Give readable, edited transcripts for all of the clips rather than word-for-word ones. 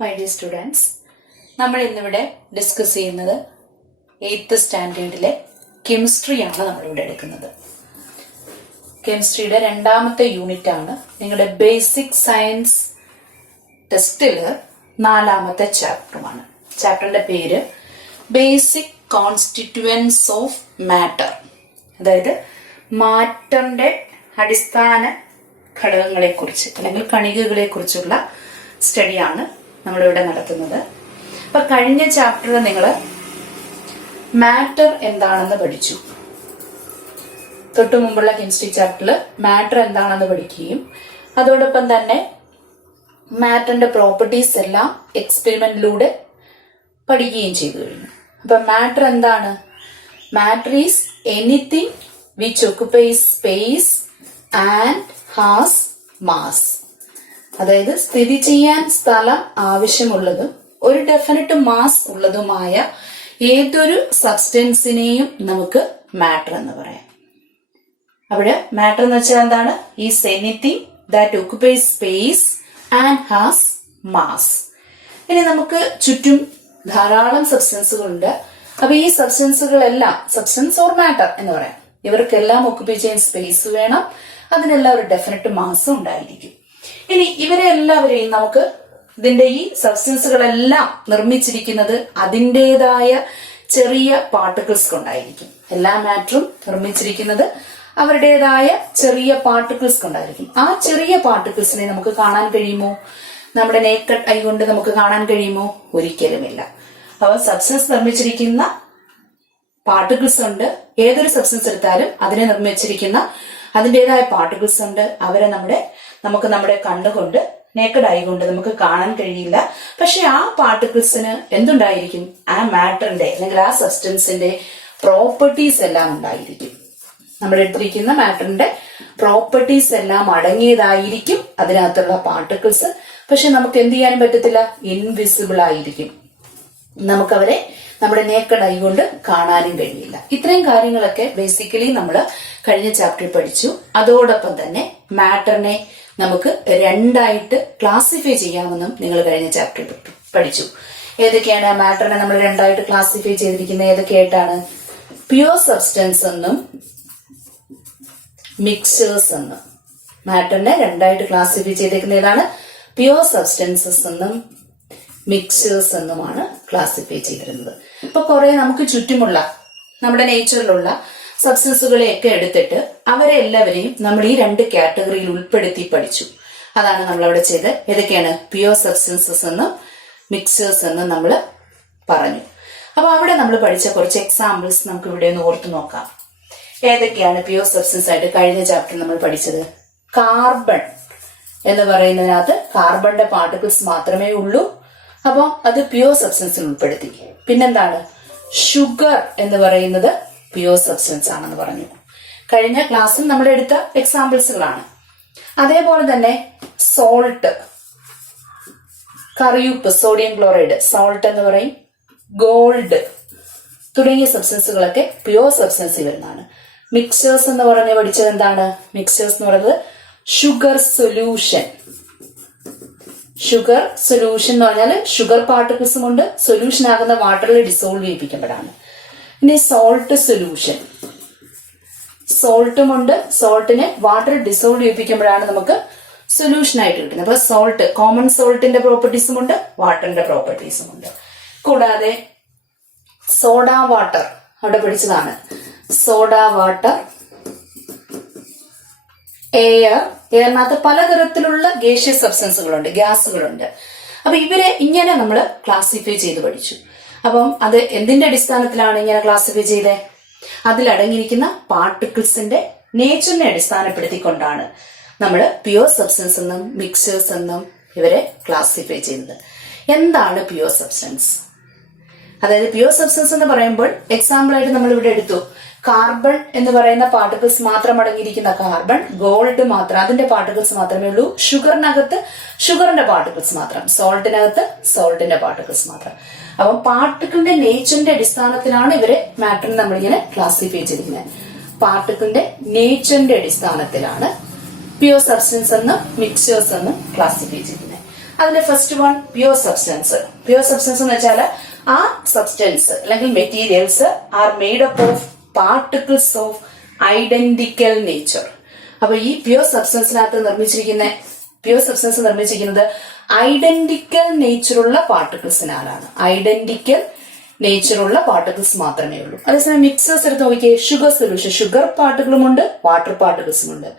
My dear students, നമ്മൾ ഇന്നിവിടെ discuss ചെയ്യുന്നത് 8th സ്റ്റാൻഡേർഡിലെ കെമിസ്ട്രിയാണ് നമ്മളിവിടെ എടുക്കുന്നത്. കെമിസ്ട്രിയുടെ 2ാമത്തെ യൂണിറ്റ് ആണ്. നിങ്ങളുടെ ബേസിക് സയൻസ് ടെസ്റ്റിൽ 4ാമത്തെ ചാപ്റ്ററുമാണ്. ചാപ്റ്ററിന്റെ പേര് ബേസിക് കോൺസ്റ്റിറ്റ്യുവൻസ് ഓഫ് മാറ്റർ, അതായത് മാറ്ററിന്റെ അടിസ്ഥാന ഘടകങ്ങളെക്കുറിച്ച് അല്ലെങ്കിൽ കണികകളെ കുറിച്ചുള്ള സ്റ്റഡിയാണ് നമ്മളിവിടെ നടത്തുന്നത്. അപ്പൊ കഴിഞ്ഞ ചാപ്റ്ററിൽ നിങ്ങൾ മാറ്റർ എന്താണെന്ന് പഠിച്ചു. തൊട്ടു മുമ്പുള്ള കെമിസ്ട്രി ചാപ്റ്ററിൽ മാറ്റർ എന്താണെന്ന് പഠിക്കുകയും അതോടൊപ്പം തന്നെ മാറ്ററിന്റെ പ്രോപ്പർട്ടീസ് എല്ലാം എക്സ്പെരിമെന്റിലൂടെ പഠിക്കുകയും ചെയ്തു കഴിഞ്ഞു. അപ്പൊ മാറ്റർ എന്താണ്? Matter is anything which occupies space and has mass. അതായത് സ്ഥിതി ചെയ്യാൻ സ്ഥലം ആവശ്യമുള്ളതും ഒരു ഡെഫിനറ്റ് മാസ് ഉള്ളതുമായ ഏതൊരു സബ്സ്റ്റൻസിനെയും നമുക്ക് മാറ്റർ എന്ന് പറയാം. അവിടെ മാറ്റർ എന്ന് വെച്ചാൽ എന്താണ്? Is anything that occupies space and has mass. ഇനി നമുക്ക് ചുറ്റും ധാരാളം സബ്സ്റ്റൻസുകളുണ്ട്. അപ്പൊ ഈ സബ്സ്റ്റൻസുകളെല്ലാം സബ്സ്റ്റൻസ് ഓർ മാറ്റർ എന്ന് പറയാം. ഇവർക്കെല്ലാം ഒക്കുപൈ ചെയ്യാൻ സ്പേസ് വേണം, അതിനെല്ലാം ഒരു ഡെഫിനറ്റ് മാസ് ഉണ്ടായിരിക്കും. ഇനി ഇവരെ എല്ലാവരെയും നമുക്ക് ഇതിന്റെ ഈ സബ്സ്റ്റൻസുകളെല്ലാം നിർമ്മിച്ചിരിക്കുന്നത് അതിൻ്റെതായ ചെറിയ പാർട്ടിക്കിൾസ് കൊണ്ടായിരിക്കും. എല്ലാ മാറ്ററും നിർമ്മിച്ചിരിക്കുന്നത് അവരുടേതായ ചെറിയ പാർട്ടിക്കിൾസ് കൊണ്ടായിരിക്കും. ആ ചെറിയ പാർട്ടിക്കിൾസിനെ നമുക്ക് കാണാൻ കഴിയുമോ? നമ്മുടെ നേക്കഡ് ഐ കൊണ്ട് നമുക്ക് കാണാൻ കഴിയുമോ? ഒരിക്കലുമില്ല. അപ്പൊ സബ്സ്റ്റൻസ് നിർമ്മിച്ചിരിക്കുന്ന പാർട്ടിക്കിൾസ് ഉണ്ട്. ഏതൊരു സബ്സ്റ്റൻസ് എടുത്താലും അതിനെ നിർമ്മിച്ചിരിക്കുന്ന അതിൻ്റെതായ പാർട്ടിക്കിൾസ് ഉണ്ട്. അവരെ നമുക്ക് നമ്മുടെ കണ്ണുകൊണ്ട് നേക്കഡ് ഐ കൊണ്ട് നമുക്ക് കാണാൻ കഴിയില്ല. പക്ഷെ ആ പാർട്ടിക്കിൾസിന് എന്തുണ്ടായിരിക്കും? ആ മാറ്ററിന്റെ അല്ലെങ്കിൽ ആ സബ്സ്റ്റൻസിന്റെ പ്രോപ്പർട്ടീസ് എല്ലാം ഉണ്ടായിരിക്കും. നമ്മൾ എടുത്തിരിക്കുന്ന മാറ്ററിന്റെ പ്രോപ്പർട്ടീസ് എല്ലാം അടങ്ങിയതായിരിക്കും അതിനകത്തുള്ള പാർട്ടിക്കിൾസ്. പക്ഷെ നമുക്ക് എന്ത് ചെയ്യാനും പറ്റത്തില്ല, ഇൻവിസിബിൾ ആയിരിക്കും. നമുക്കവരെ നമ്മുടെ നേക്കഡ് ഐ കൊണ്ട് കാണാനും കഴിയില്ല. ഇത്രയും കാര്യങ്ങളൊക്കെ ബേസിക്കലി നമ്മൾ കഴിഞ്ഞ ചാപ്റ്ററിൽ പഠിച്ചു. അതോടൊപ്പം തന്നെ മാറ്ററിനെ നമുക്ക് രണ്ടായിട്ട് ക്ലാസിഫൈ ചെയ്യാമെന്നും നിങ്ങൾ കഴിഞ്ഞ ചാപ്റ്ററിൽ പഠിച്ചു. ഏതൊക്കെയാണ് ആ മാറ്ററിനെ നമ്മൾ രണ്ടായിട്ട് ക്ലാസിഫൈ ചെയ്തിരിക്കുന്നത്? ഏതൊക്കെയായിട്ടാണ്? പ്യുവർ സബ്സ്റ്റൻസ് എന്നും മിക്സേഴ്സ് എന്നും. മാറ്ററിനെ രണ്ടായിട്ട് ക്ലാസിഫൈ ചെയ്തിരിക്കുന്ന ഏതാണ്? പ്യുവർ സബ്സ്റ്റൻസസ് എന്നും മിക്സേഴ്സ് എന്നുമാണ് ക്ലാസിഫൈ ചെയ്തിരുന്നത്. ഇപ്പൊ കുറെ നമുക്ക് ചുറ്റുമുള്ള നമ്മുടെ നേച്ചറിലുള്ള സബ്സ്റ്റൻസുകളെയൊക്കെ എടുത്തിട്ട് അവരെ എല്ലാവരെയും നമ്മൾ ഈ രണ്ട് കാറ്റഗറിയിൽ ഉൾപ്പെടുത്തി പഠിച്ചു. അതാണ് നമ്മളവിടെ ചെയ്ത്. ഏതൊക്കെയാണ്? പ്യുവർ സബ്സ്റ്റൻസസ് എന്നും മിക്സേഴ്സ് എന്നും നമ്മൾ പറഞ്ഞു. അപ്പൊ അവിടെ നമ്മൾ പഠിച്ച കുറച്ച് എക്സാമ്പിൾസ് നമുക്ക് ഇവിടെ ഒന്ന് ഓർത്തു നോക്കാം. ഏതൊക്കെയാണ് പ്യുവർ സബ്സ്റ്റൻസ് ആയിട്ട് കഴിഞ്ഞ ചാപ്റ്ററിൽ നമ്മൾ പഠിച്ചത്? കാർബൺ എന്ന് പറയുന്നതിനകത്ത് കാർബണിന്റെ പാർട്ടിക്കിൾസ് മാത്രമേ ഉള്ളൂ. അപ്പൊ അത് പ്യുവർ സബ്സ്റ്റൻസിൽ ഉൾപ്പെടുത്തി. പിന്നെന്താണ്? ഷുഗർ എന്ന് പറയുന്നത് പ്യുവർ സബ്സ്റ്റൻസ് ആണെന്ന് പറഞ്ഞു. കഴിഞ്ഞ ക്ലാസ്സിൽ നമ്മൾ എടുത്ത എക്സാമ്പിൾസുകളാണ്. അതേപോലെ തന്നെ സോൾട്ട്, കറിയുപ്പ്, സോഡിയം ക്ലോറൈഡ്, സോൾട്ട് എന്ന് പറയും, ഗോൾഡ് തുടങ്ങിയ സബ്സ്റ്റൻസുകളൊക്കെ പ്യുവർ സബ്സ്റ്റൻസിൽ വരുന്നതാണ്. മിക്സേഴ്സ് എന്ന് പറഞ്ഞ് പഠിച്ചത് എന്താണ്? മിക്സേഴ്സ് എന്ന് പറയുന്നത് ഷുഗർ സൊല്യൂഷൻ. ഷുഗർ സൊല്യൂഷൻ എന്ന് പറഞ്ഞാൽ ഷുഗർ പാർട്ടിക്കിൾസും കൊണ്ട് സൊല്യൂഷൻ ആകുന്ന വാട്ടറിൽ ഡിസോൾവ് ചെയ്യിപ്പിക്കപ്പെടാണ്. ഇനി സോൾട്ട് സൊല്യൂഷൻ, സോൾട്ടും ഉണ്ട്, സോൾട്ടിനെ വാട്ടറിൽ ഡിസോൾവ് ചെയ്യിപ്പിക്കുമ്പോഴാണ് നമുക്ക് സൊല്യൂഷൻ ആയിട്ട് കിട്ടുന്നത്. അപ്പൊ സോൾട്ട്, കോമൺ സോൾട്ടിന്റെ പ്രോപ്പർട്ടീസും ഉണ്ട്, വാട്ടറിന്റെ പ്രോപ്പർട്ടീസും ഉണ്ട്. കൂടാതെ സോഡ വാട്ടർ അവിടെ പഠിച്ചതാണ്. സോഡ വാട്ടർ, എയറിനകത്ത് പലതരത്തിലുള്ള ഗേഷ്യസ് സബ്സ്റ്റൻസുകളുണ്ട്, ഗ്യാസുകളുണ്ട്. അപ്പൊ ഇവരെ ഇങ്ങനെ നമ്മൾ ക്ലാസിഫൈ ചെയ്ത് പഠിച്ചു. അപ്പം അത് എന്തിന്റെ അടിസ്ഥാനത്തിലാണ് ഇങ്ങനെ ക്ലാസിഫൈ ചെയ്തത്? അതിലടങ്ങിയിരിക്കുന്ന പാർട്ടിക്കിൾസിന്റെ നേച്ചറിനെ അടിസ്ഥാനപ്പെടുത്തിക്കൊണ്ടാണ് നമ്മൾ പ്യുവർ സബ്സ്റ്റൻസ് എന്നും മിക്സേഴ്സ് എന്നും ഇവരെ ക്ലാസിഫൈ ചെയ്യുന്നത്. എന്താണ് പ്യുവർ സബ്സ്റ്റൻസ്? അതായത് പ്യുവർ സബ്സ്റ്റൻസ് എന്ന് പറയുമ്പോൾ എക്സാമ്പിൾ ആയിട്ട് നമ്മൾ ഇവിടെ എടുത്തു. കാർബൺ എന്ന് പറയുന്ന പാർട്ടിക്കിൾസ് മാത്രം അടങ്ങിയിരിക്കുന്ന കാർബൺ, ഗോൾഡ് മാത്രം, അതിന്റെ പാർട്ടിക്കിൾസ് മാത്രമേ ഉള്ളൂ. ഷുഗറിനകത്ത് ഷുഗറിന്റെ പാർട്ടിക്കിൾസ് മാത്രം, സോൾട്ടിനകത്ത് സോൾട്ടിന്റെ പാർട്ടിക്കിൾസ് മാത്രം. അപ്പം പാർട്ടിക്കിളിന്റെ നേച്ചറിന്റെ അടിസ്ഥാനത്തിലാണ് ഇവരെ മാറ്ററിനെ നമ്മളിങ്ങനെ ക്ലാസിഫൈ ചെയ്തിരിക്കുന്നത്. പാർട്ടിക്കിളിന്റെ നേച്ചറിന്റെ അടിസ്ഥാനത്തിലാണ് പ്യുവർ സബ്സ്റ്റൻസ് എന്നും മിക്സേഴ്സ് എന്നും ക്ലാസിഫൈ ചെയ്യുന്നത്. അതിലെ first one pure substance. Pure substance എന്ന് വെച്ചാൽ ആ സബ്സ്റ്റൻസ് അല്ലെങ്കിൽ materials are made up of particles of identical nature. അപ്പൊ ഈ പ്യുവർ സബ്സ്റ്റൻസിനകത്ത് നിർമ്മിച്ചിരിക്കുന്നത് ഐഡന്റിക്കൽ നേച്ചറുള്ള പാർട്ടിക്കിൾസിനാലാണ്. ഐഡന്റിക്കൽ നേച്ചറുള്ള പാർട്ടിക്കിൾസ് മാത്രമേ ഉള്ളൂ. അതേസമയം മിക്സേഴ്സ് എടുത്ത് നോക്കിയേ, ഷുഗർ സൊല്യൂഷൻ, ഷുഗർ പാർട്ടിക്കിളും ഉണ്ട്, വാട്ടർ പാർട്ടിക്കിൾസും ഉണ്ട്.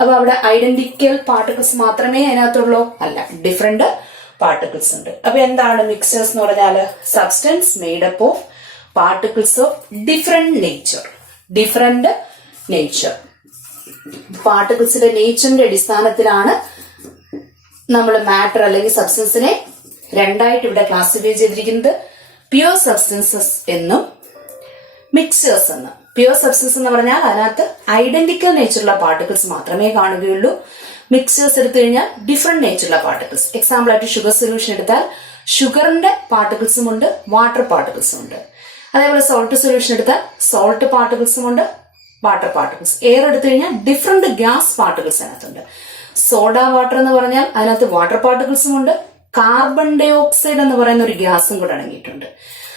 അപ്പൊ അവിടെ ഐഡന്റിക്കൽ പാർട്ടിക്കിൾസ് മാത്രമേ അതിനകത്തുള്ളൂ? അല്ല, ഡിഫറെന്റ് പാർട്ടിക്കിൾസ് ഉണ്ട്. അപ്പൊ എന്താണ് മിക്സേഴ്സ് എന്ന് പറഞ്ഞാൽ? Substance made up of particles of different nature. പാർട്ടിക്കിൾസിന്റെ നേച്ചറിന്റെ അടിസ്ഥാനത്തിലാണ് നമ്മൾ മാറ്റർ അല്ലെങ്കിൽ സബ്സ്റ്റൻസിനെ രണ്ടായിട്ട് ഇവിടെ ക്ലാസിഫൈ ചെയ്തിരിക്കുന്നത്. പ്യുവർ സബ്സ്റ്റൻസസ് എന്നും മിക്സേഴ്സ് എന്നും. പ്യുവർ സബ്സ്റ്റൻസ് എന്ന് പറഞ്ഞാൽ അതിനകത്ത് ഐഡന്റിക്കൽ നേച്ചറുള്ള പാർട്ടിക്കിൾസ് മാത്രമേ കാണുകയുള്ളൂ. മിക്സേഴ്സ് എടുത്തു കഴിഞ്ഞാൽ ഡിഫറെന്റ് നേച്ചറുള്ള പാർട്ടിക്കിൾസ്. എക്സാമ്പിൾ ആയിട്ട് ഷുഗർ സൊല്യൂഷൻ എടുത്താൽ ഷുഗറിന്റെ പാർട്ടിക്കിൾസും ഉണ്ട്, വാട്ടർ പാർട്ടിക്കിൾസും ഉണ്ട്. അതേപോലെ സോൾട്ട് സൊല്യൂഷൻ എടുത്താൽ സോൾട്ട് പാർട്ടിക്കിൾസും ഉണ്ട്, വാട്ടർ പാർട്ടിക്കിൾസ്. എയർ എടുത്തു കഴിഞ്ഞാൽ ഡിഫറെന്റ് ഗ്യാസ് പാർട്ടിക്കിൾസ് അതിനകത്തുണ്ട്. സോഡ വാട്ടർ എന്ന് പറഞ്ഞാൽ അതിനകത്ത് വാട്ടർ പാർട്ടിക്കിൾസും ഉണ്ട്, കാർബൺ ഡൈ ഓക്സൈഡ് എന്ന് പറയുന്ന ഒരു ഗ്യാസും കൂടെ അടങ്ങിയിട്ടുണ്ട്.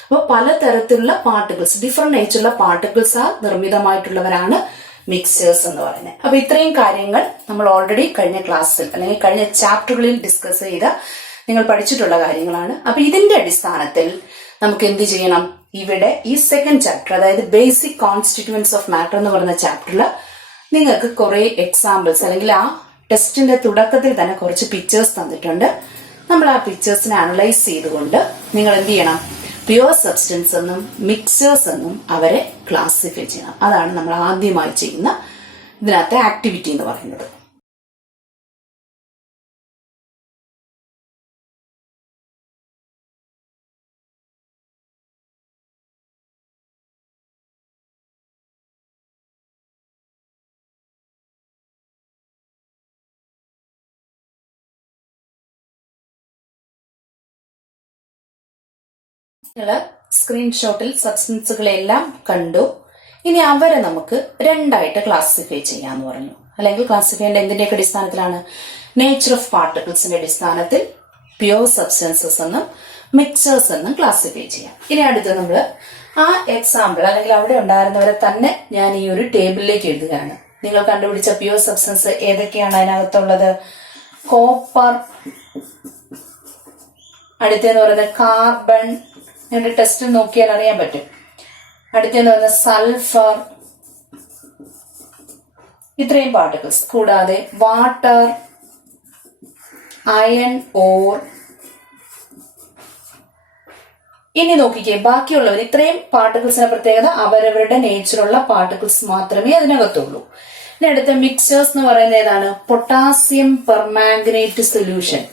അപ്പോൾ പലതരത്തിലുള്ള പാർട്ടിക്കിൾസ്, ഡിഫറെന്റ് നേച്ചറുള്ള പാർട്ടിക്കിൾസ് നിർമ്മിതമായിട്ടുള്ളവരാണ് മിക്സേഴ്സ് എന്ന് പറയുന്നത്. അപ്പൊ ഇത്രയും കാര്യങ്ങൾ നമ്മൾ ഓൾറെഡി കഴിഞ്ഞ ക്ലാസ്സിൽ അല്ലെങ്കിൽ കഴിഞ്ഞ ചാപ്റ്ററുകളിൽ ഡിസ്കസ് ചെയ്ത നിങ്ങൾ പഠിച്ചിട്ടുള്ള കാര്യങ്ങളാണ്. അപ്പൊ ഇതിന്റെ അടിസ്ഥാനത്തിൽ നമുക്ക് എന്ത് ചെയ്യണം? ഇവിടെ ഈ സെക്കൻഡ് ചാപ്റ്റർ, അതായത് ബേസിക് കോൺസ്റ്റിറ്റ്യൂവൻസ് ഓഫ് മാറ്റർ എന്ന് പറയുന്ന ചാപ്റ്ററിൽ നിങ്ങൾക്ക് കുറെ എക്സാമ്പിൾസ് അല്ലെങ്കിൽ ആ ടെസ്റ്റിന്റെ തുടക്കത്തിൽ തന്നെ കുറച്ച് പിക്ചേഴ്സ് തന്നിട്ടുണ്ട്. നമ്മൾ ആ പിക്ചേഴ്സിനെ അനലൈസ് ചെയ്തുകൊണ്ട് നിങ്ങൾ എന്ത് ചെയ്യണം? പ്യുവർ സബ്സ്റ്റൻസ് എന്നും മിക്സേഴ്സ് എന്നും അവരെ ക്ലാസിഫൈ ചെയ്യണം. അതാണ് നമ്മൾ ആദ്യമായി ചെയ്യുന്ന ഇതിനകത്തെ ആക്ടിവിറ്റി എന്ന് പറയുന്നത്. സ്ക്രീൻഷോട്ടിൽ സബ്സ്റ്റൻസുകളെല്ലാം കണ്ടു. ഇനി അവരെ നമുക്ക് രണ്ടായിട്ട് ക്ലാസിഫൈ ചെയ്യാന്ന് പറഞ്ഞു. അല്ലെങ്കിൽ ക്ലാസിഫൈ ചെയ്യേണ്ട എന്തിന്റെയൊക്കെ അടിസ്ഥാനത്തിലാണ്? നേച്ചർ ഓഫ് പാർട്ടിക്കിൾസിന്റെ അടിസ്ഥാനത്തിൽ പ്യുവർ സബ്സ്റ്റൻസസ് എന്നും മിക്സേഴ്സ് എന്നും ക്ലാസിഫൈ ചെയ്യാം. ഇനി അടുത്ത് നമ്മൾ ആ എക്സാമ്പിൾ അല്ലെങ്കിൽ അവിടെ ഉണ്ടായിരുന്നവരെ തന്നെ ഞാൻ ഈ ഒരു ടേബിളിലേക്ക് എഴുതുകയാണ്. നിങ്ങൾ കണ്ടുപിടിച്ച പ്യുവർ സബ്സ്റ്റൻസ് ഏതൊക്കെയാണ് അതിനകത്തുള്ളത്? കോപ്പർ, അടുത്തെന്ന് പറയുന്നത് കാർബൺ, നിങ്ങളുടെ ടെസ്റ്റിൽ നോക്കിയാൽ അറിയാൻ പറ്റും. അടുത്തെന്ന് പറയുന്നത് സൾഫർ, ഇത്രയും പാർട്ടിക്കിൾസ്. കൂടാതെ വാട്ടർ, അയൺ ഓർ. ഇനി നോക്കിക്കേ, ബാക്കിയുള്ളവർ ഇത്രയും പാർട്ടിക്കിൾസിന്റെ പ്രത്യേകത അവരവരുടെ നേച്ചറുള്ള പാർട്ടിക്കിൾസ് മാത്രമേ അതിനകത്തുള്ളൂ. ഇനി അടുത്ത മിക്സേഴ്സ് എന്ന് പറയുന്നത് ഏതാണ്? Potassium permanganate solution.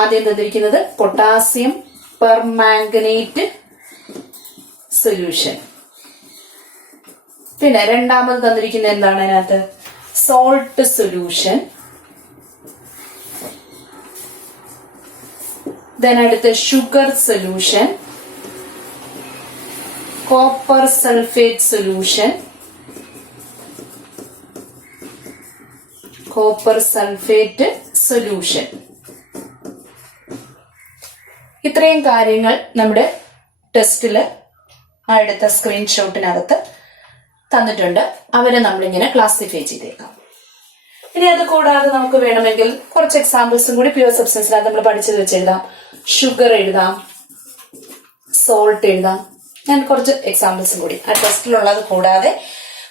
ആദ്യം തന്നിരിക്കുന്നത് പൊട്ടാസ്യം പെർമാംഗനേറ്റ് സൊല്യൂഷൻ. പിന്നെ രണ്ടാമത് തന്നിരിക്കുന്നത് എന്താണ്? അതിനകത്ത് സോൾട്ട് സൊല്യൂഷൻ. അടുത്ത sugar solution, copper sulphate solution, ഇത്രയും കാര്യങ്ങൾ നമ്മുടെ ടെസ്റ്റില് അടുത്ത സ്ക്രീൻഷോട്ടിനകത്ത് തന്നിട്ടുണ്ട്. അവരെ നമ്മളിങ്ങനെ ക്ലാസിഫൈ ചെയ്തേക്കാം. ഇനി അത് കൂടാതെ നമുക്ക് വേണമെങ്കിൽ കുറച്ച് എക്സാമ്പിൾസും കൂടി പ്യുവർ സബ്സ്റ്റൻസിനകത്ത് നമ്മൾ പഠിച്ചത് വെച്ച് എഴുതാം. ഷുഗർ എഴുതാം, സോൾട്ട് എഴുതാം. ഞാൻ കുറച്ച് എക്സാമ്പിൾസും കൂടി ആ ടെസ്റ്റിലുള്ളത് കൂടാതെ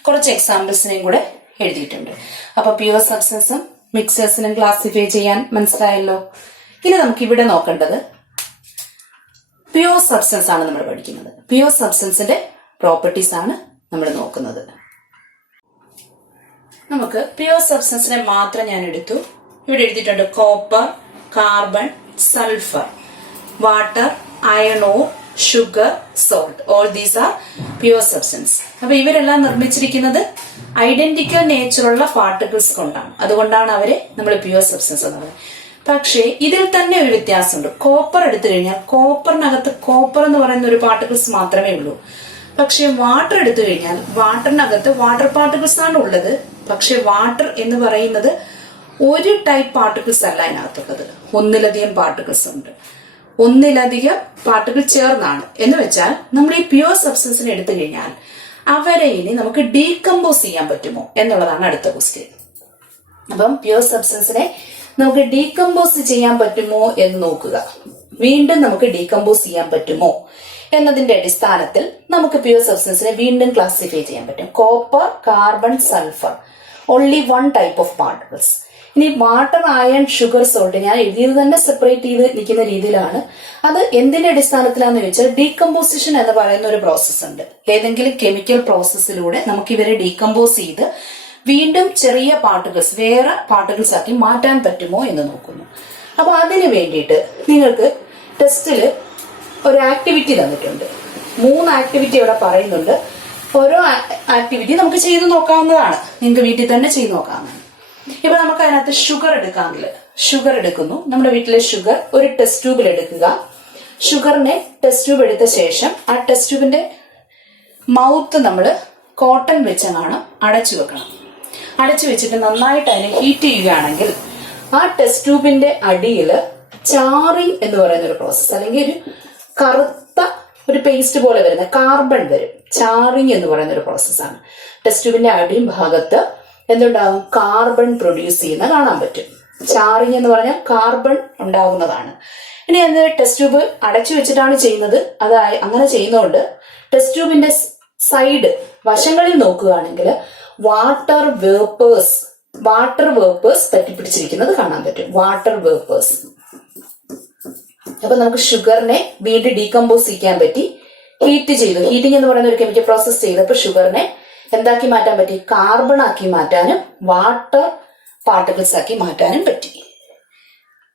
കുറച്ച് എക്സാമ്പിൾസിനെയും കൂടെ എഴുതിയിട്ടുണ്ട്. അപ്പൊ പ്യുവർ സബ്സ്റ്റൻസും മിക്സേഴ്സിനും ക്ലാസിഫൈ ചെയ്യാൻ മനസ്സിലായല്ലോ. ഇനി നമുക്ക് ഇവിടെ നോക്കേണ്ടത് പ്യുവർ സബ്സ്റ്റൻസ് ആണ് നമ്മൾ പഠിക്കുന്നത്. പ്യുവർ സബ്സ്റ്റൻസിന്റെ പ്രോപ്പർട്ടീസ് ആണ് നമ്മൾ നോക്കുന്നത്. നമുക്ക് പ്യുവർ സബ്സ്റ്റൻസിനെ മാത്രം ഞാൻ എടുത്തു. ഇവിടെ എഴുതിയിട്ടുണ്ട് copper, carbon, sulphur, water, iron ore, sugar, salt. All these are pure substance. അപ്പൊ ഇവരെല്ലാം നിർമ്മിച്ചിരിക്കുന്നത് ഐഡന്റിക്കൽ നേച്ചറുള്ള പാർട്ടിക്കിൾസ് കൊണ്ടാണ്. അതുകൊണ്ടാണ് അവരെ നമ്മൾ പ്യുവർ സബ്സ്റ്റൻസ് എന്ന് പറയുന്നത്. പക്ഷേ ഇതിൽ തന്നെ ഒരു വ്യത്യാസമുണ്ട്. കോപ്പർ എടുത്തു കഴിഞ്ഞാൽ കോപ്പറിനകത്ത് കോപ്പർ എന്ന് പറയുന്ന ഒരു പാർട്ടിക്കിൾസ് മാത്രമേ ഉള്ളൂ. പക്ഷെ വാട്ടർ എടുത്തു കഴിഞ്ഞാൽ വാട്ടറിനകത്ത് വാട്ടർ പാർട്ടിക്കിൾസ് ആണ് ഉള്ളത്. പക്ഷെ വാട്ടർ എന്ന് പറയുന്നത് ഒരു ടൈപ്പ് പാർട്ടിക്കിൾസ് അല്ല അതിനകത്തുള്ളത്, ഒന്നിലധികം പാർട്ടിക്കിൾസ് ഉണ്ട്. ഒന്നിലധികം പാർട്ടിക്കിൾ ചേർന്നാണ്. എന്ന് വെച്ചാൽ നമ്മൾ ഈ പ്യുവർ സബ്സ്റ്റൻസിനെ എടുത്തു കഴിഞ്ഞാൽ അവരെ ഇനി നമുക്ക് ഡീകമ്പോസ് ചെയ്യാൻ പറ്റുമോ എന്നുള്ളതാണ് അടുത്ത ക്വസ്റ്റ്യൻ. അപ്പം പ്യുവർ സബ്സ്റ്റൻസിനെ നമുക്ക് ഡീകമ്പോസ് ചെയ്യാൻ പറ്റുമോ എന്ന് നോക്കുക. വീണ്ടും നമുക്ക് ഡീകമ്പോസ് ചെയ്യാൻ പറ്റുമോ എന്നതിന്റെ അടിസ്ഥാനത്തിൽ നമുക്ക് പ്യുവർ സബ്സ്റ്റൻസിനെ വീണ്ടും ക്ലാസിഫൈ ചെയ്യാൻ പറ്റും. Copper, carbon, sulphur, only one type of particles. ഇനി വാട്ടർ, അയൺ, ഷുഗർ, സോൾട്ട് ഞാൻ എഴുതിയത് തന്നെ സെപ്പറേറ്റ് ചെയ്ത് നിൽക്കുന്ന രീതിയിലാണ്. അത് എന്തിന്റെ അടിസ്ഥാനത്തിലാണെന്ന് ചോദിച്ചാൽ ഡീകമ്പോസിഷൻ എന്ന് പറയുന്ന ഒരു പ്രോസസ് ഉണ്ട്. ഏതെങ്കിലും കെമിക്കൽ പ്രോസസ്സിലൂടെ നമുക്ക് ഇവരെ ഡീകമ്പോസ് ചെയ്ത് വീണ്ടും ചെറിയ പാർട്ടിക്കിൾസ്, വേറെ പാർട്ടിക്കിൾസ് ആക്കി മാറ്റാൻ പറ്റുമോ എന്ന് നോക്കുന്നു. അപ്പൊ അതിന് വേണ്ടിയിട്ട് നിങ്ങൾക്ക് ടെസ്റ്റിൽ ഒരു ആക്ടിവിറ്റി തന്നിട്ടുണ്ട്. 3 ആക്ടിവിറ്റി ഇവിടെ പറയുന്നുണ്ട്. ഓരോ ആക്ടിവിറ്റി നമുക്ക് ചെയ്തു നോക്കാവുന്നതാണ്, നിങ്ങൾക്ക് വീട്ടിൽ തന്നെ ചെയ്തു നോക്കാവുന്നതാണ്. ഇപ്പൊ നമുക്ക് അതിനകത്ത് ഷുഗർ എടുക്കാമെങ്കിൽ ഷുഗർ എടുക്കുന്നു. നമ്മുടെ വീട്ടിലെ ഷുഗർ ഒരു ടെസ്റ്റ് ട്യൂബിൽ എടുക്കുക. ഷുഗറിനെ ടെസ്റ്റ് ട്യൂബ് എടുത്ത ശേഷം ആ ടെസ്റ്റ് ട്യൂബിന്റെ മൗത്ത് നമ്മൾ കോട്ടൺ വെച്ചങ്ങാണ് അടച്ചു വെക്കണം. അടച്ചു വെച്ചിട്ട് നന്നായിട്ട് അതിനെ ഹീറ്റ് ചെയ്യുകയാണെങ്കിൽ ആ ടെസ്റ്റ് ട്യൂബിന്റെ അടിയിൽ ചാറിങ് എന്ന് പറയുന്ന ഒരു പ്രോസസ്സ്, അല്ലെങ്കിൽ ഒരു കറുത്ത ഒരു പേസ്റ്റ് പോലെ വരുന്ന കാർബൺ വരും. ചാറിങ് എന്ന് പറയുന്ന ഒരു പ്രോസസ്സാണ്. ടെസ്റ്റ് ട്യൂബിന്റെ അടി ഭാഗത്ത് എന്തുണ്ടാകും? കാർബൺ പ്രൊഡ്യൂസ് ചെയ്യുന്ന കാണാൻ പറ്റും. ചാറിങ് എന്ന് പറഞ്ഞാൽ കാർബൺ ഉണ്ടാകുന്നതാണ്. ഇനി അത് ടെസ്റ്റ് ട്യൂബ് അടച്ചു വെച്ചിട്ടാണ് ചെയ്യുന്നത്. അങ്ങനെ ചെയ്യുന്നതുകൊണ്ട് ടെസ്റ്റ് ട്യൂബിന്റെ സൈഡ് വശങ്ങളിൽ നോക്കുകയാണെങ്കിൽ വാട്ടർ വേപ്പേഴ്സ് പറ്റിപ്പിടിച്ചിരിക്കുന്നത് കാണാൻ പറ്റും. Water vapours. അപ്പൊ നമുക്ക് ഷുഗറിനെ വീണ്ടും ഡീകമ്പോസ് ചെയ്യാൻ പറ്റി. ഹീറ്റ് ചെയ്തു. ഹീറ്റിംഗ് എന്ന് പറയുന്ന ഒരു കെമിക്കൽ പ്രോസസ് ചെയ്തപ്പോൾ ഷുഗറിനെ എന്താക്കി മാറ്റാൻ പറ്റി? കാർബൺ ആക്കി മാറ്റാനും വാട്ടർ പാർട്ടിക്കിൾസ് ആക്കി മാറ്റാനും പറ്റി.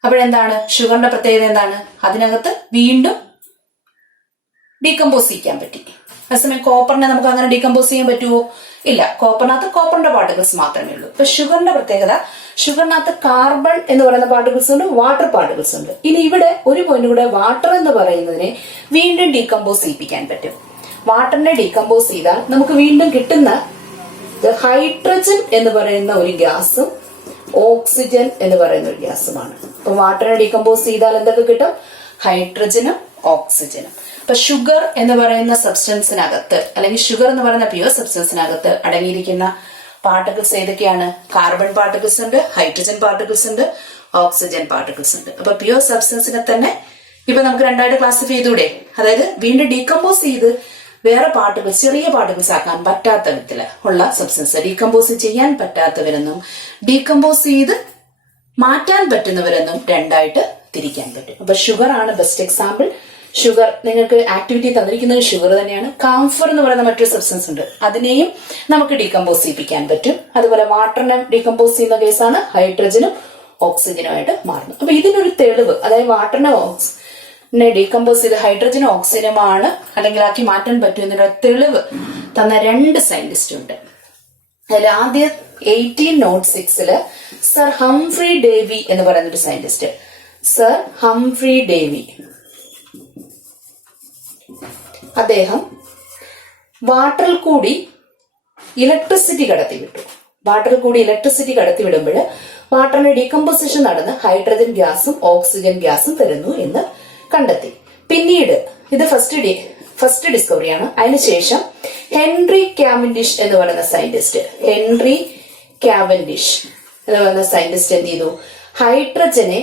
അപ്പോഴെന്താണ് ഷുഗറിന്റെ പ്രത്യേകത? എന്താണ്? അതിനകത്ത് വീണ്ടും ഡീകമ്പോസ് ചെയ്യാൻ പറ്റി. അതേസമയം കോപ്പറിനെ നമുക്ക് അങ്ങനെ ഡീകമ്പോസ് ചെയ്യാൻ പറ്റുമോ? ഇല്ല. കോപ്പറിനകത്ത് കോപ്പറിന്റെ പാർട്ടിക്കിൾസ് മാത്രമേ ഉള്ളൂ. ഇപ്പൊ ഷുഗറിന്റെ പ്രത്യേകത, ഷുഗറിനകത്ത് കാർബൺ എന്ന് പറയുന്ന പാർട്ടിക്കിൾസ് ഉണ്ട്, വാട്ടർ പാർട്ടിക്കിൾസ് ഉണ്ട്. ഇനി ഇവിടെ ഒരു പോയിന്റ് കൂടെ, വാട്ടർ എന്ന് പറയുന്നതിനെ വീണ്ടും ഡീകമ്പോസ് ചെയ്യിപ്പിക്കാൻ പറ്റും. വാട്ടറിനെ ഡീകമ്പോസ് ചെയ്താൽ നമുക്ക് വീണ്ടും കിട്ടുന്ന ഹൈഡ്രജൻ എന്ന് പറയുന്ന ഒരു ഗ്യാസും ഓക്സിജൻ എന്ന് പറയുന്ന ഒരു ഗ്യാസുമാണ്. അപ്പൊ വാട്ടറിനെ ഡീകമ്പോസ് ചെയ്താൽ എന്തൊക്കെ കിട്ടും? ഹൈഡ്രജനും ഓക്സിജനും. അപ്പൊ ഷുഗർ എന്ന് പറയുന്ന സബ്സ്റ്റൻസിനകത്ത്, അല്ലെങ്കിൽ ഷുഗർ എന്ന് പറയുന്ന പ്യുവർ സബ്സ്റ്റൻസിനകത്ത് അടങ്ങിയിരിക്കുന്ന പാർട്ടിക്കിൾസ് ഏതൊക്കെയാണ്? കാർബൺ പാർട്ടിക്കിൾസ് ഉണ്ട്, ഹൈഡ്രജൻ പാർട്ടിക്കിൾസ് ഉണ്ട്, ഓക്സിജൻ പാർട്ടിക്കിൾസ് ഉണ്ട്. അപ്പൊ പ്യുവർ സബ്സ്റ്റൻസിനെ തന്നെ ഇപ്പൊ നമുക്ക് രണ്ടായിട്ട് ക്ലാസിഫൈ ചെയ്തൂടെ? അതായത് വീണ്ടും ഡീകമ്പോസ് ചെയ്ത് വേറെ പാർട്ടിക്കിൾസ്, ചെറിയ പാർട്ടിക്കിൾസ് ആക്കാൻ പറ്റാത്ത വിധത്തില് ഉള്ള സബ്സ്റ്റൻസ്, ഡീകമ്പോസ് ചെയ്യാൻ പറ്റാത്തവരെന്നും ഡീകമ്പോസ് ചെയ്ത് മാറ്റാൻ പറ്റുന്നവരെന്നും രണ്ടായിട്ട് തിരിക്കാൻ പറ്റും. അപ്പൊ ഷുഗർ ആണ് ബെസ്റ്റ് എക്സാമ്പിൾ. ഷുഗർ നിങ്ങൾക്ക് ആക്ടിവിറ്റി തന്നിരിക്കുന്നത് ഷുഗർ തന്നെയാണ്. കാംഫർ എന്ന് പറയുന്ന മറ്റൊരു സബ്സ്റ്റൻസ് ഉണ്ട്, അതിനെയും നമുക്ക് ഡീകമ്പോസ് ചെയ്യിപ്പിക്കാൻ പറ്റും. അതുപോലെ വാട്ടറിനെ ഡീകമ്പോസ് ചെയ്യുന്ന കേസാണ് ഹൈഡ്രജനും ഓക്സിജനുമായിട്ട് മാറുന്നു. അപ്പൊ ഇതിനൊരു തെളിവ്, അതായത് വാട്ടറിനെ ഡീകമ്പോസ് ചെയ്ത് ഹൈഡ്രജനും ഓക്സിജനുമാണ് അല്ലെങ്കിൽ ആക്കി മാറ്റാൻ പറ്റും എന്നൊരു തെളിവ് തന്ന 2 സയന്റിസ്റ്റ് ഉണ്ട്. അതിൽ ആദ്യം 1806 സർ ഹംഫ്രി ഡേവി എന്ന് പറയുന്ന ഒരു സയന്റിസ്റ്റ്, സർ ഹംഫ്രി ഡേവി, അദ്ദേഹം വാട്ടറിൽ കൂടി ഇലക്ട്രിസിറ്റി കടത്തിവിട്ടു. വാട്ടറിൽ കൂടി ഇലക്ട്രിസിറ്റി കടത്തിവിടുമ്പോൾ വാട്ടറിന്റെ ഡീകമ്പോസിഷൻ നടന്ന് ഹൈഡ്രജൻ ഗ്യാസും ഓക്സിജൻ ഗ്യാസും വരുന്നു എന്ന് കണ്ടെത്തി. പിന്നീട് ഇത് ഫസ്റ്റ് ഡിസ്കവറിയാണ്. അതിനുശേഷം ഹെൻറി കാവൻഡിഷ് എന്ന് പറയുന്ന സയന്റിസ്റ്റ്, ഹെൻറി കാവൻഡിഷ് എന്ന് പറയുന്ന സയന്റിസ്റ്റ് എന്ത് ചെയ്തു? ഹൈഡ്രജനെ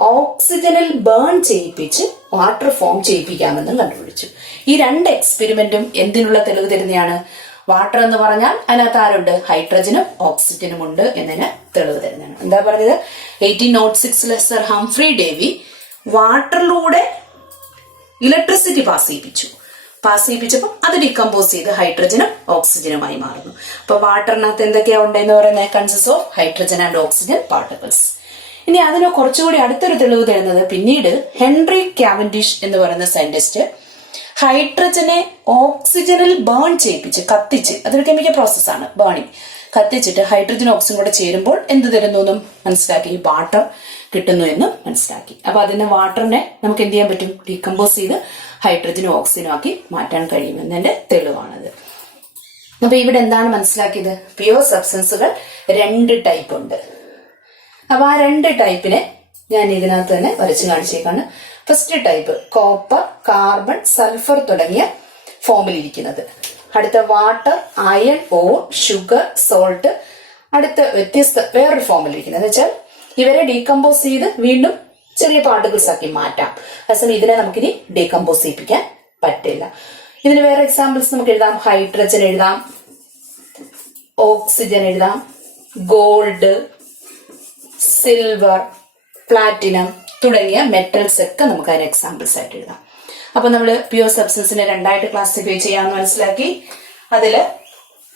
ഓക്സിജനിൽ ബേൺ ചെയ്യിപ്പിച്ച് വാട്ടർ ഫോം ചെയ്യിപ്പിക്കാമെന്നും കണ്ടുപിടിച്ചു. ഈ 2 എക്സ്പെരിമെന്റും എന്തിനുള്ള തെളിവ് തരുന്നതാണ്? വാട്ടർ എന്ന് പറഞ്ഞാൽ അതിനകത്ത് ആരുണ്ട്? ഹൈഡ്രജനും ഓക്സിജനും ഉണ്ട് എന്നതിന് തെളിവ് തരുന്നതാണ്. എന്താ പറഞ്ഞത്? 1806 സർ ഹംഫ്രി ഡേവി വാട്ടറിലൂടെ ഇലക്ട്രിസിറ്റി പാസ് ചെയ്യിപ്പിച്ചപ്പോൾ അത് ഡീകമ്പോസ് ചെയ്ത് ഹൈഡ്രജനും ഓക്സിജനുമായി മാറുന്നു. അപ്പൊ വാട്ടറിനകത്ത് എന്തൊക്കെയാ ഉണ്ടെന്ന് പറയുന്നത്? Consist of hydrogen and oxygen particles. ഇനി അതിന് കുറച്ചുകൂടി അടുത്തൊരു തെളിവ് തരുന്നത് പിന്നീട് ഹെൻറി കാവൻഡിഷ് എന്ന് പറയുന്ന സയന്റിസ്റ്റ് ഹൈഡ്രജനെ ഓക്സിജനിൽ ബേൺ ചെയ്യിപ്പിച്ച്, കത്തിച്ച്, അതൊരു കെമിക്കൽ പ്രോസസ്സാണ് ബേണിംഗ്, കത്തിച്ചിട്ട് ഹൈഡ്രജൻ ഓക്സിജൻ കൂടെ ചേരുമ്പോൾ എന്ത് തരുന്നു എന്നും മനസ്സിലാക്കി, വാട്ടർ കിട്ടുന്നു എന്നും മനസ്സിലാക്കി. അപ്പൊ അതിന് വാട്ടറിനെ നമുക്ക് എന്ത് ചെയ്യാൻ പറ്റും? ഡീകമ്പോസ് ചെയ്ത് ഹൈഡ്രജനും ഓക്സിജനും ആക്കി മാറ്റാൻ കഴിയുമെന്നതിന്റെ തെളിവാണത്. അപ്പൊ ഇവിടെ എന്താണ് മനസ്സിലാക്കിയത്? പ്യുവർ സബ്സ്റ്റൻസുകൾ 2 ടൈപ്പ് ഉണ്ട്. അപ്പൊ ആ 2 ടൈപ്പിനെ ഞാൻ ഇതിനകത്ത് തന്നെ വരച്ച് കാണിച്ചേക്കാണ്. First type copper, carbon, sulphur തുടങ്ങിയ ഫോമിലിരിക്കുന്നത്. അടുത്ത water, iron, ore, sugar, salt. അടുത്ത വേറൊരു ഫോമിലിരിക്കുന്നത് എന്ന് വെച്ചാൽ ഇവരെ ഡീകമ്പോസ് ചെയ്ത് വീണ്ടും ചെറിയ പാർട്ടിക്കിൾസ് ആക്കി മാറ്റാം. അതേസമയം ഇതിനെ നമുക്കിനി ഡീകമ്പോസ് ചെയ്യിപ്പിക്കാൻ പറ്റില്ല. ഇതിന് വേറെ എക്സാമ്പിൾസ് നമുക്ക് എഴുതാം. ഹൈഡ്രജൻ എഴുതാം, ഓക്സിജൻ എഴുതാം, ഗോൾഡ്, സിൽവർ, പ്ലാറ്റിനം തുടങ്ങിയ മെറ്റൽസ് ഒക്കെ നമുക്ക് അതിന് എക്സാമ്പിൾസ് ആയിട്ട് എഴുതാം. അപ്പൊ നമ്മൾ പ്യുവർ സബ്സ്റ്റൻസിനെ 2ആയിട്ട് ക്ലാസിഫൈ ചെയ്യാമെന്ന് മനസ്സിലാക്കി. അതില്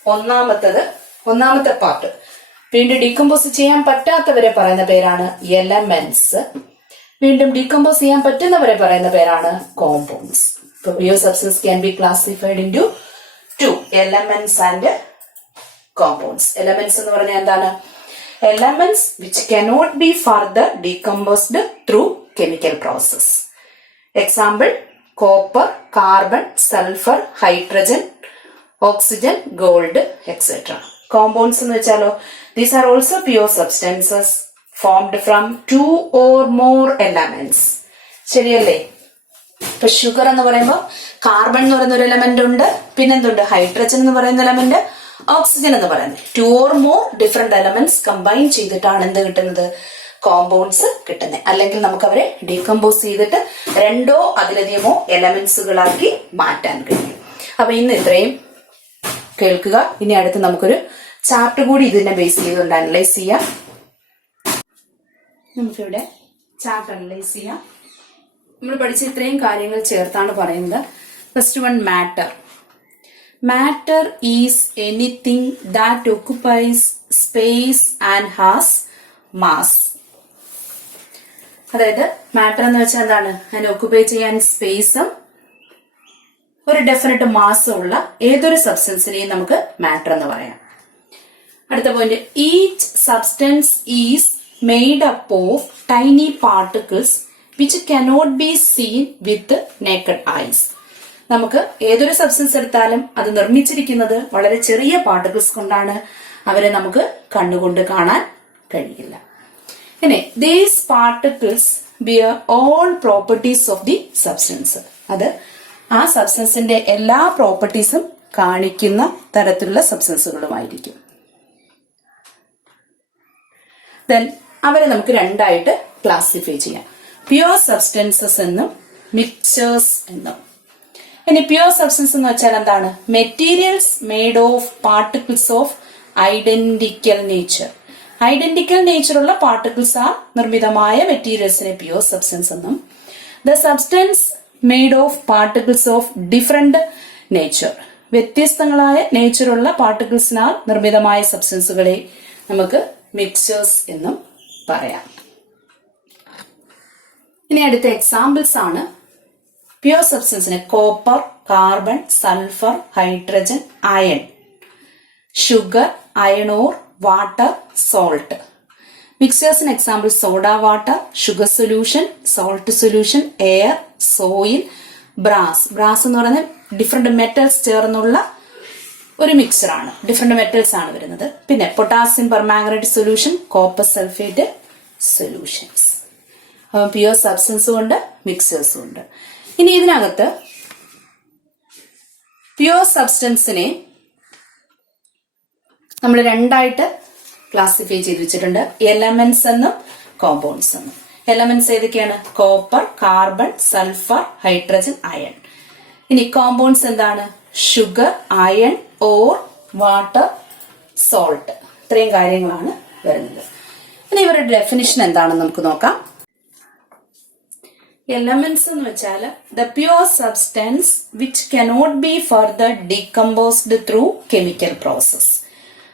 ഒന്നാമത്തെ പാർട്ട് വീണ്ടും ഡീകമ്പോസ് ചെയ്യാൻ പറ്റാത്തവരെ പറയുന്ന പേരാണ് എലമെന്റ്സ്. വീണ്ടും ഡീകമ്പോസ് ചെയ്യാൻ പറ്റുന്നവരെ പറയുന്ന പേരാണ് compounds. Pure substance can be classified into 2 elements and compounds. Elements എന്ന് പറഞ്ഞാൽ എന്താണ്? Elements which cannot be further decomposed through chemical process. Example copper, carbon, sulphur, hydrogen, oxygen, gold etcetera. Compounds എന്ന് വെച്ചാലോ, these are also pure substances formed from 2 or more elements. ശരിയല്ലേ? ഇപ്പൊ sugar എന്ന് പറയുമ്പോൾ carbon എന്ന് പറയുന്ന ഒരു എലമെന്റ് ഉണ്ട്, പിന്നെന്തുണ്ട്? ഹൈഡ്രജൻ എന്ന് പറയുന്ന എലമെന്റ്, ഓക്സിജൻ എന്ന് പറയുന്നത്. 2 or more different elements combine ചെയ്തിട്ടാണ് എന്ത് കിട്ടുന്നത്? കോമ്പൗണ്ട്സ് കിട്ടുന്നത്. അല്ലെങ്കിൽ നമുക്ക് അവരെ ഡീകമ്പോസ് ചെയ്തിട്ട് 2 or അതിലധികമോ എലമെന്റ്സുകളാക്കി മാറ്റാൻ കഴിയും. അപ്പൊ ഇന്ന് ഇത്രയും കേൾക്കുക. ഇനി അടുത്ത് നമുക്കൊരു ചാപ്റ്റർ കൂടി ഇതിനെ ബേസ് ചെയ്തുകൊണ്ട് അനലൈസ് ചെയ്യാം. നമുക്കിവിടെ ചാപ്റ്റർ അനലൈസ് ചെയ്യാം. നമ്മൾ പഠിച്ച ഇത്രയും കാര്യങ്ങൾ ചേർത്താണ് പറയുന്നത്. First one, matter. Matter is anything that ഒക്കുപ്പൈസ് space and has mass. അതായത് മാറ്റർ എന്ന് വെച്ചാൽ എന്താണ്? അതിനെ ഒക്കുപ്പൈ ചെയ്യാൻ സ്പേസും ഒരു ഡെഫിനറ്റ് മാസും ഉള്ള ഏതൊരു സബ്സ്റ്റൻസിനെയും നമുക്ക് മാറ്റർ എന്ന് പറയാം. അടുത്ത point, each substance is made up of tiny particles which cannot be seen with naked ice. നമുക്ക് ഏതൊരു സബ്സ്റ്റൻസ് എടുത്താലും അത് നിർമ്മിച്ചിരിക്കുന്നത് വളരെ ചെറിയ പാർട്ടിക്കിൾസ് കൊണ്ടാണ്. അവരെ നമുക്ക് കണ്ണുകൊണ്ട് കാണാൻ കഴിയില്ല. ഇനി these particles bear all properties of the substance. അത് ആ സബ്സ്റ്റൻസിന്റെ എല്ലാ പ്രോപ്പർട്ടീസും കാണിക്കുന്ന തരത്തിലുള്ള സബ്സ്റ്റൻസുകളുമായിരിക്കും. ദെൻ അവരെ നമുക്ക് 2ആയിട്ട് ക്ലാസിഫൈ ചെയ്യാം. പ്യുവർ സബ്സ്റ്റൻസസ് എന്നും മിക്സ്ചേഴ്സ് എന്നും. ഇനി പ്യുവർ സബ്സ്റ്റൻസ് എന്ന് വെച്ചാൽ എന്താണ്? Materials made of particles of identical nature. Identical നേച്ചറുള്ള പാർട്ടിക്കിൾസ് ആ നിർമ്മിതമായ മെറ്റീരിയൽസിനെ പ്യുവർ സബ്സ്റ്റൻസ് എന്നും, the substance made of particles of different nature, വ്യത്യസ്തങ്ങളായ നേച്ചറുള്ള പാർട്ടിക്കിൾസിനാൽ നിർമ്മിതമായ സബ്സ്റ്റൻസുകളെ നമുക്ക് മിക്സ്ചേഴ്സ് എന്നും പറയാം. ഇനി അടുത്ത എക്സാമ്പിൾസ് ആണ് പ്യുവർ സബ്സ്റ്റൻസിന്. Copper, carbon, sulphur, hydrogen, iron, sugar, iron ore, water, salt. മിക്സ്ചേഴ്സിന് example soda water, sugar solution, salt solution, air, soil, brass. Brass എന്ന് പറയുന്നത് ഡിഫറെന്റ് മെറ്റൽസ് ചേർന്നുള്ള ഒരു മിക്സറാണ്. ഡിഫറെന്റ് മെറ്റൽസ് ആണ് വരുന്നത്. പിന്നെ potassium permanganate solution, copper sulphate solutions. Pure സബ്സ്റ്റൻസും ഉണ്ട്, മിക്സേഴ്സും ഉണ്ട്. ഇനി ഇതിനകത്ത് പ്യുവർ സബ്സ്റ്റൻസിനെ നമ്മൾ 2ആയിട്ട് ക്ലാസിഫൈ ചെയ്ത് വെച്ചിട്ടുണ്ട്. എലമെന്റ്സ് എന്നും കോമ്പൗണ്ട്സ് എന്നും. എലമെന്റ്സ് ഏതൊക്കെയാണ്? Copper, carbon, sulphur, hydrogen, iron. ഇനി കോമ്പൗണ്ട്സ് എന്താണ്? Sugar, iron ore, water, salt. ഇത്രയും കാര്യങ്ങളാണ് വരുന്നത്. ഇനി ഇവരുടെ ഡെഫിനിഷൻ എന്താണെന്ന് നമുക്ക് നോക്കാം. എലമെന്റ്സ് എന്ന് വെച്ചാൽ the pure substance which cannot be further decomposed through chemical process.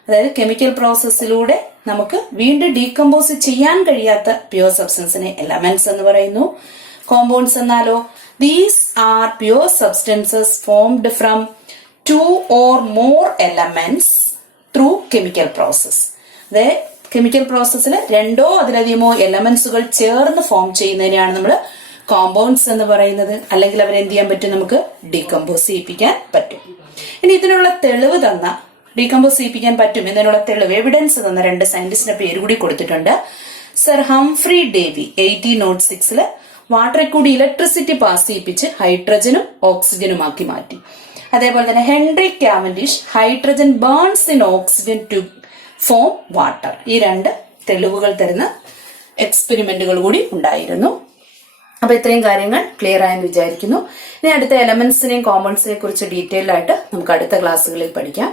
അതായത് കെമിക്കൽ പ്രോസസ്സിലൂടെ നമുക്ക് വീണ്ടും ഡീകമ്പോസ് ചെയ്യാൻ കഴിയാത്ത പ്യുവർ സബ്സ്റ്റൻസിനെ എലമെന്റ്സ് എന്ന് പറയുന്നു. കോമ്പൗണ്ട്സ് എന്നാലോ, these are pure substances formed from 2 or more elements through chemical process. അതായത് കെമിക്കൽ പ്രോസസ്സിൽ 2 or അതിലധികമോ എലമെന്റ്സുകൾ ചേർന്ന് ഫോം ചെയ്യുന്നതിനെയാണ് നമ്മൾ കോമ്പൗണ്ട്സ് എന്ന് പറയുന്നത്. അല്ലെങ്കിൽ അവരെ എന്ത് ചെയ്യാൻ പറ്റും? നമുക്ക് ഡീകമ്പോസ് ചെയ്യിപ്പിക്കാൻ പറ്റും. ഇനി ഇതിനുള്ള തെളിവ് തന്ന, ഡീകമ്പോസ് ചെയ്യിപ്പിക്കാൻ പറ്റും എന്നതിനുള്ള തെളിവ്, എവിഡൻസ് തന്ന 2 സയന്റിസ്റ്റിന്റെ പേര് കൂടി കൊടുത്തിട്ടുണ്ട്. സർ ഹംഫ്രി ഡേവി 1806 വാട്ടറിൽ കൂടി ഇലക്ട്രിസിറ്റി പാസ് ചെയ്യിപ്പിച്ച് ഹൈഡ്രജനും ഓക്സിജനുമാക്കി മാറ്റി. അതേപോലെ തന്നെ Henry Cavendish hydrogen burns in oxygen to form water. ഈ 2 തെളിവുകൾ തരുന്ന എക്സ്പെരിമെന്റുകൾ കൂടി ഉണ്ടായിരുന്നു. അപ്പൊ ഇത്രയും കാര്യങ്ങൾ ക്ലിയർ ആയെന്ന് വിചാരിക്കുന്നു. ഇനി അടുത്ത എലമെന്റ്സിനെയും കോമ്പൗണ്ട്സിനെ കുറിച്ച് ഡീറ്റെയിൽ ആയിട്ട് നമുക്ക് അടുത്ത ക്ലാസ്സുകളിൽ പഠിക്കാം.